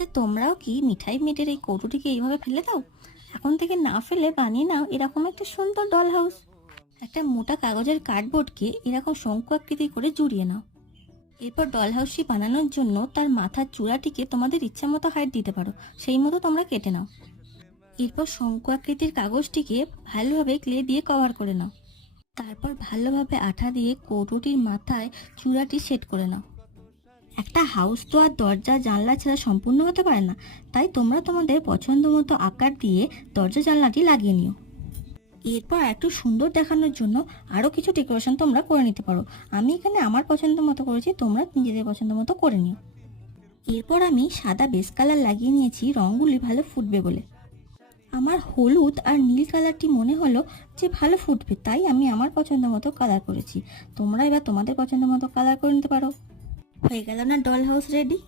আচ্ছা, তোমরাও কি মিঠাই মেটের এই কৌটোটিকে এইভাবে ফেলে দাও? এখন থেকে না ফেলে বানিয়ে নাও এরকম একটা সুন্দর ডল হাউস। একটা মোটা কাগজের কার্ডবোর্ডকে এরকম শঙ্কু আকৃতি করে জুড়িয়ে নাও। এরপর ডল হাউসটি বানানোর জন্য তার মাথার চূড়াটিকে তোমাদের ইচ্ছা মতো হাইট দিতে পারো, সেই মতো তোমরা কেটে নাও। এরপর শঙ্কু আকৃতির কাগজটিকে ভালোভাবে ক্লে দিয়ে কভার করে নাও। তারপর ভালোভাবে আঠা দিয়ে কৌটোটির মাথায় চূড়াটি সেট করে নাও। একটা হাউস তো আর দরজা জানলা ছাড়া সম্পূর্ণ হতে পারে না, তাই তোমরা তোমাদের পছন্দ মতো আকার দিয়ে দরজা জানলাটি লাগিয়ে নিও। এরপর একটু সুন্দর দেখানোর জন্য আরও কিছু ডেকোরেশন তোমরা করে নিতে পারো। আমি এখানে আমার পছন্দ মতো করেছি, তোমরা নিজেদের পছন্দ মতো করে নিও। এরপর আমি সাদা বেস কালার লাগিয়ে নিয়েছি রঙগুলি ভালো ফুটবে বলে। আমার হলুদ আর নীল কালারটি মনে হলো যে ভালো ফুটবে, তাই আমি আমার পছন্দ মতো কালার করেছি। তোমরা এবার তোমাদের পছন্দ মতো কালার করে নিতে পারো। হয়ে গেল না ডল হাউস রেডি?